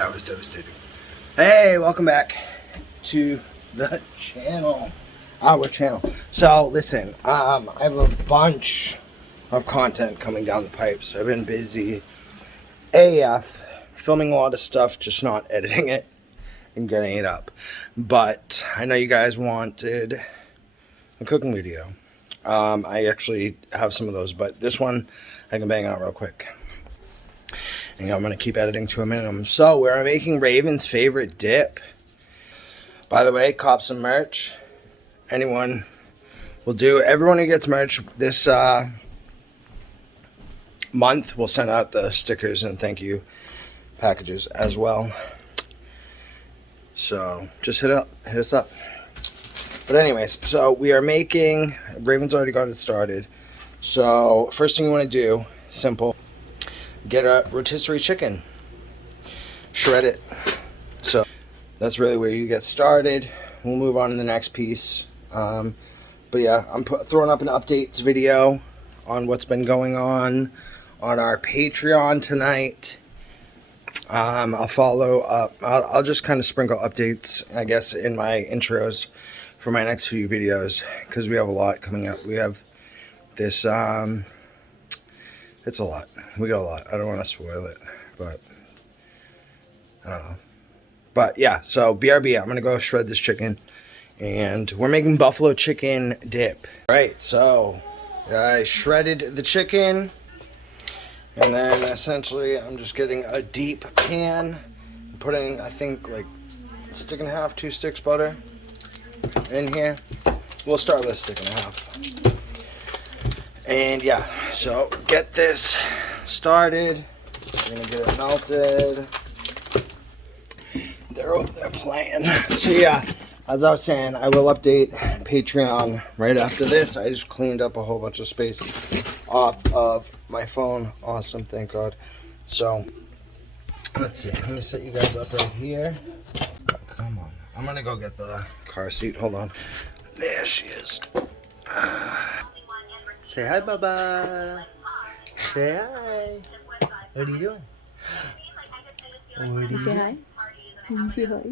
That was devastating. Hey, welcome back to the channel. Our channel. So, listen, I have a bunch of content coming down the pipes. I've been busy AF, filming a lot of stuff, just not editing it and getting it up. But I know you guys wanted a cooking video. I actually have some of those, but this one I can bang out real quick. And I'm going to keep editing to a minimum. So, we're making Raven's favorite dip. By the way, cop some merch. Anyone will do. Everyone who gets merch this month will send out the stickers and thank you packages as well. So, just hit us up. But anyways, so we are making, Raven's already got it started. So, first thing you want to do, simple. Get a rotisserie chicken, shred it. So that's really where you get started. We'll move on to the next piece. But yeah, I'm throwing up an updates video on what's been going on our Patreon tonight. I'll follow up. I'll just kind of sprinkle updates, I guess, in my intros for my next few videos because we have a lot coming up. We have this. It's a lot. We got a lot. I don't want to spoil it, but I don't know. But yeah, so BRB, I'm going to go shred this chicken. And we're making buffalo chicken dip. All right, so I shredded the chicken. And then essentially I'm just getting a deep pan. Putting, I think, like a stick and a half, 2 sticks butter in here. We'll start with a stick and a half. And yeah, so get this started. We're gonna get it melted. They're over there playing. So yeah, as I was saying, I will update Patreon right after this. I just cleaned up a whole bunch of space off of my phone. Awesome, thank God. So let's see. Let me set you guys up right here. Oh, come on. I'm gonna go get the car seat. Hold on. There she is. Say hi, Baba. Say hi. What are you doing? You say hi? You say hi?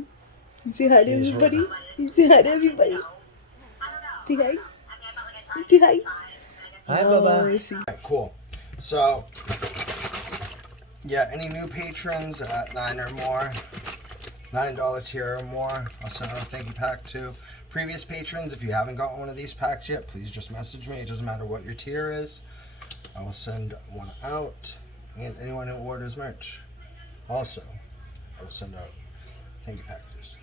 You say hi to everybody? You say hi to everybody? Say hi? You say hi? Hi, Baba. Alright, cool. So, yeah, any new patrons at $9 tier or more, I'll send out a thank you pack to. Previous patrons, if you haven't got one of these packs yet, please just message me. It doesn't matter what your tier is. I will send one out. And anyone who orders merch, also, I will send out thank you packages.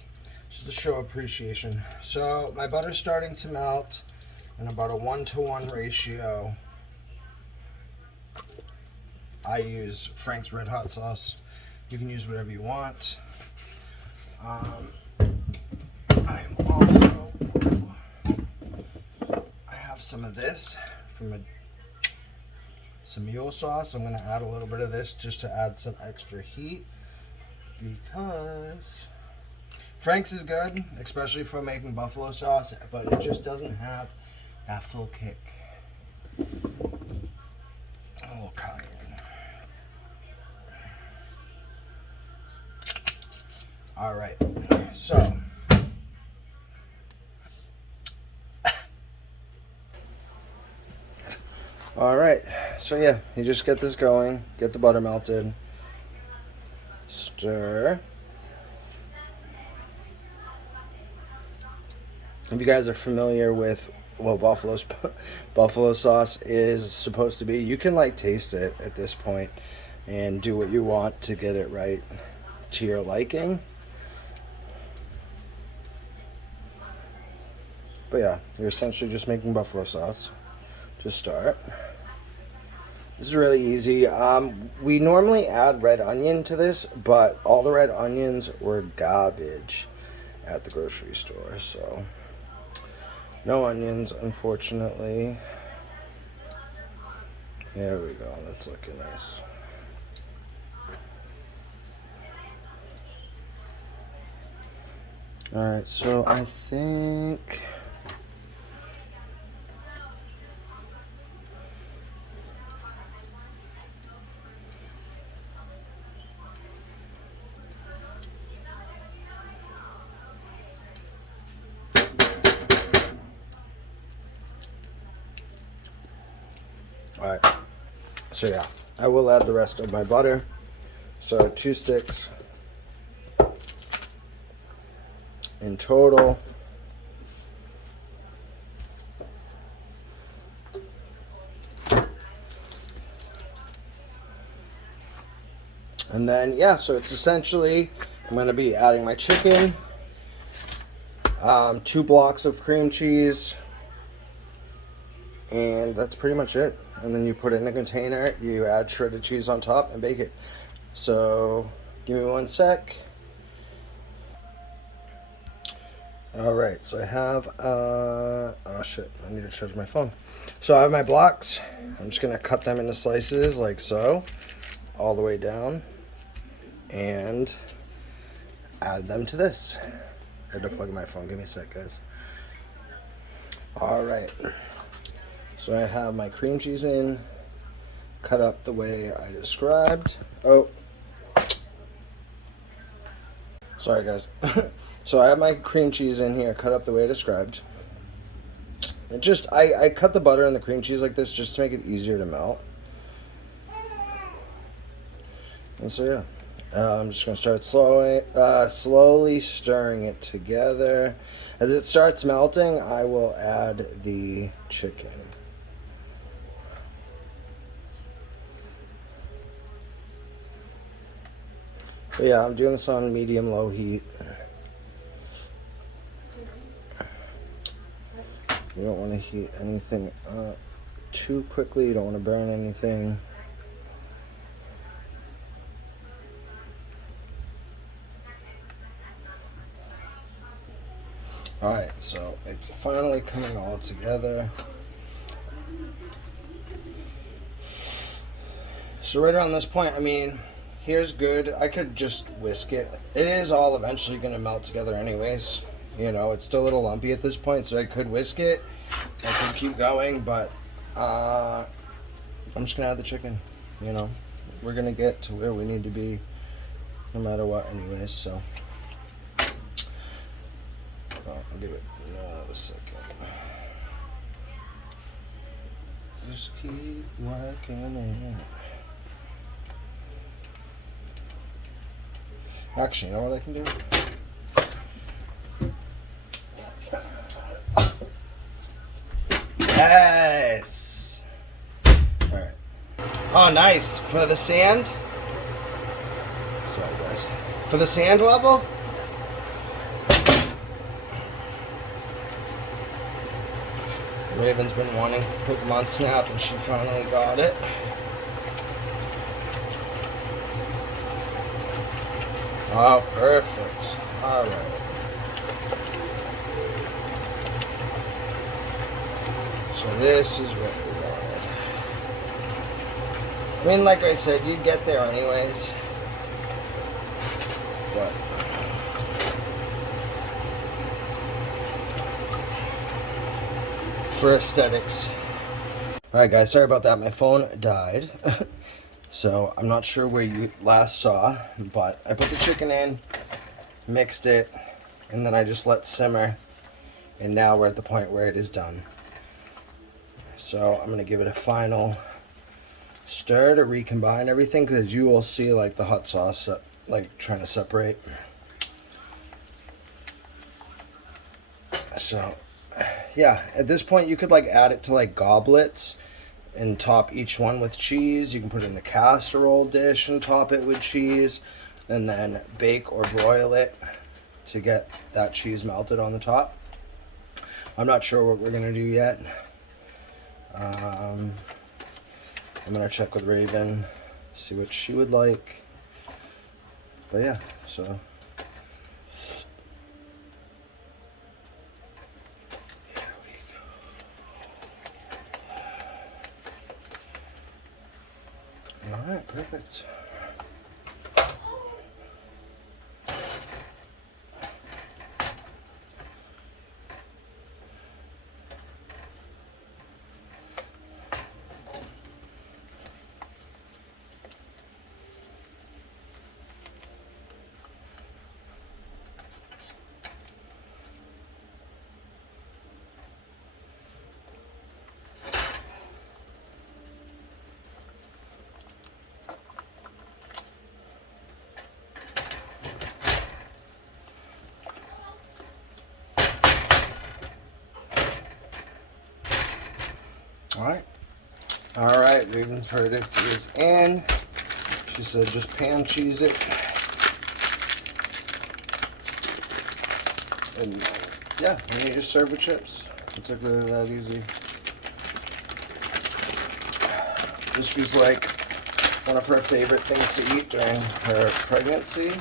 Just to show appreciation. So, my butter's starting to melt in about a 1-to-1 ratio. I use Frank's Red Hot sauce. You can use whatever you want. I'm also, I have some of this from some mule sauce. I'm going to add a little bit of this just to add some extra heat because Frank's is good, especially for making buffalo sauce, but it just doesn't have that full kick. A little cayenne. All right, so yeah, you just get this going, get the butter melted, stir. If you guys are familiar with what buffalo sauce is supposed to be, you can like taste it at this point and do what you want to get it right to your liking. But yeah, you're essentially just making buffalo sauce to start. This is really easy. We normally add red onion to this, but all the red onions were garbage at the grocery store, so no onions, unfortunately. There we go. That's looking nice. Alright, so I think All right. So yeah, I will add the rest of my butter. So 2 sticks in total. And then, yeah, so it's essentially, I'm going to be adding my chicken, 2 blocks of cream cheese, and that's pretty much it. And then you put it in a container, you add shredded cheese on top, and bake it. So, give me 1 sec. Alright, so I have, oh shit, I need to charge my phone. So I have my blocks. I'm just going to cut them into slices like so, all the way down, and add them to this. I had to plug in my phone. Give me a sec, guys. Alright. So I have my cream cheese in, cut up the way I described. Oh. Sorry, guys. So I have my cream cheese in here, cut up the way I described. And just, I cut the butter and the cream cheese like this just to make it easier to melt. And so, yeah. I'm just going to start slowly stirring it together. As it starts melting, I will add the chicken. But yeah, I'm doing this on medium-low heat. You don't want to heat anything up too quickly. You don't want to burn anything. Alright, so it's finally coming all together. So right around this point, I mean, here's good. I could just whisk it. It is all eventually going to melt together anyways. You know, it's still a little lumpy at this point, so I could whisk it. I could keep going, but I'm just going to add the chicken, you know. We're going to get to where we need to be no matter what anyways, so. I'll give it another second. Just keep working it. Actually, you know what I can do? Yes! Alright. Oh, nice. For the sand? Sorry, guys. For the sand level? Raven's been wanting Pokemon Snap, and she finally got it. Oh, perfect. Alright. So this is what we wanted. I mean, like I said, you'd get there anyways. But for aesthetics. Alright guys, sorry about that. My phone died. So I'm not sure where you last saw, but I put the chicken in, mixed it, and then I just let simmer. And now we're at the point where it is done. So I'm going to give it a final stir to recombine everything, because you will see like the hot sauce like trying to separate. So yeah, at this point you could like add it to like goblets and top each one with cheese. You can put it in a casserole dish and top it with cheese, and then bake or broil it to get that cheese melted on the top. I'm not sure what we're gonna do yet. I'm gonna check with Raven, see what she would like. But yeah, so alright, perfect. Raven's verdict is in. She said just pan cheese it. And yeah, and you just serve with chips. It's like really that easy. This was like one of her favorite things to eat during her pregnancy.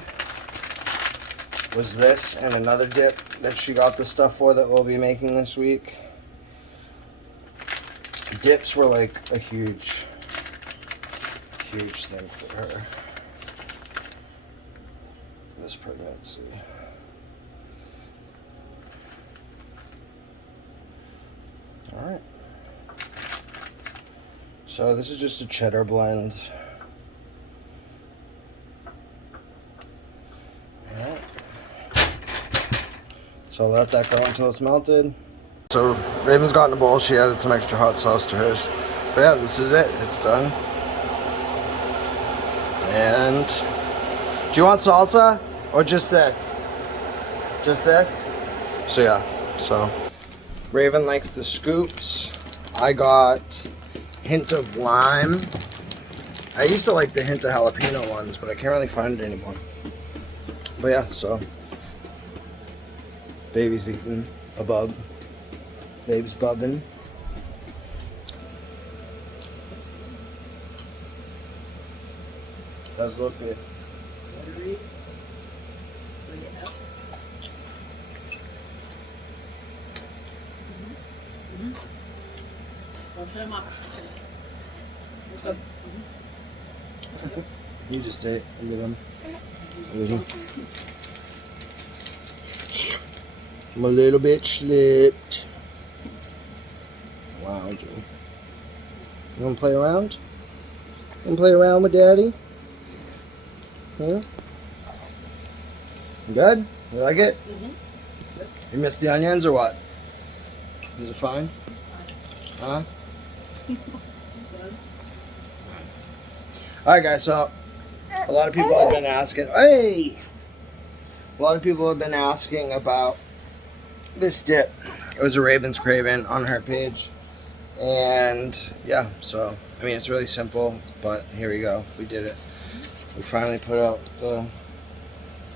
Was this and another dip that she got the stuff for that we'll be making this week. Dips were like a huge thing for her this pregnancy. All right. So this is just a cheddar blend. All right. So I'll let that go until it's melted. So Raven's got in a bowl. She added some extra hot sauce to hers. But yeah, this is it. It's done. And do you want salsa or just this? Just this? So yeah. So Raven likes the scoops. I got hint of lime. I used to like the hint of jalapeno ones, but I can't really find it anymore. But yeah, so baby's eating a bub. Babe's bubbing. Does look good. You just take a little. I'm a little bit slipped. Wow, Joe. You wanna play around? You wanna play around with Daddy? Huh? You good? You like it? Mm-hmm. You missed the onions or what? Is it fine? Huh? Alright guys, so a lot of people have been asking, hey! A lot of people have been asking about this dip. It was a Raven's Craving on her page. And yeah, so I mean it's really simple, but here we go. We did it. We finally put out the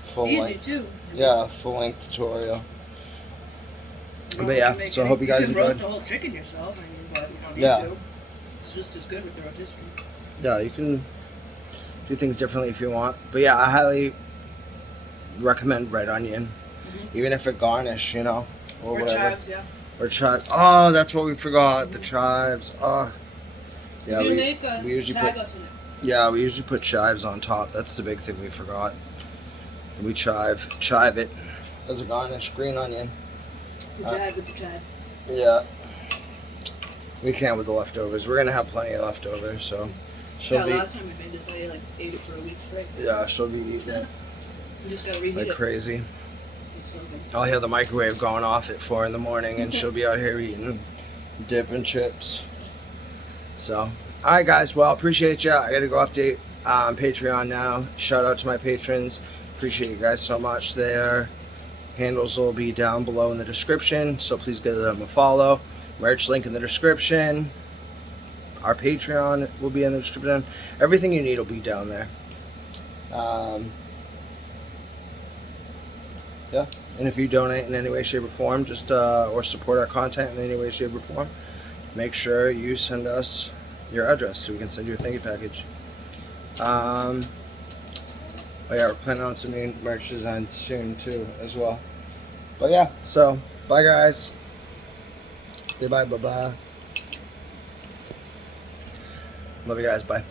full length. Too. Yeah, full length tutorial. Well, but yeah, so I hope you guys enjoyed. You can roast a whole chicken yourself. I mean, but you don't need to. It's just as good with the rotisserie. Yeah, you can do things differently if you want. But yeah, I highly recommend red onion, even if it garnish, you know, or whatever. Chives, yeah. Or chives. Oh, that's what we forgot. The chives. Oh, yeah. We usually put. Yeah, we usually put chives on top. That's the big thing we forgot. We chive it as a garnish. Green onion. We chive with the chive. Yeah. We can with the leftovers. We're gonna have plenty of leftovers, so. Yeah, last time we made this, I ate it for a week straight. Yeah, she'll be eating it. You just gotta reheat it. Like crazy. I'll hear the microwave going off at 4 in the morning, and she'll be out here eating dip and chips. So, all right, guys. Well, appreciate you. I got to go update Patreon now. Shout out to my patrons. Appreciate you guys so much there. Handles will be down below in the description, so please give them a follow. Merch link in the description. Our Patreon will be in the description. Everything you need will be down there. Yeah, and if you donate in any way, shape, or form, just or support our content in any way, shape, or form, make sure you send us your address so we can send you a thank you package. Oh yeah, we're planning on some new merch designs soon too, as well. But yeah, so bye guys. Say bye, bye. Love you guys. Bye.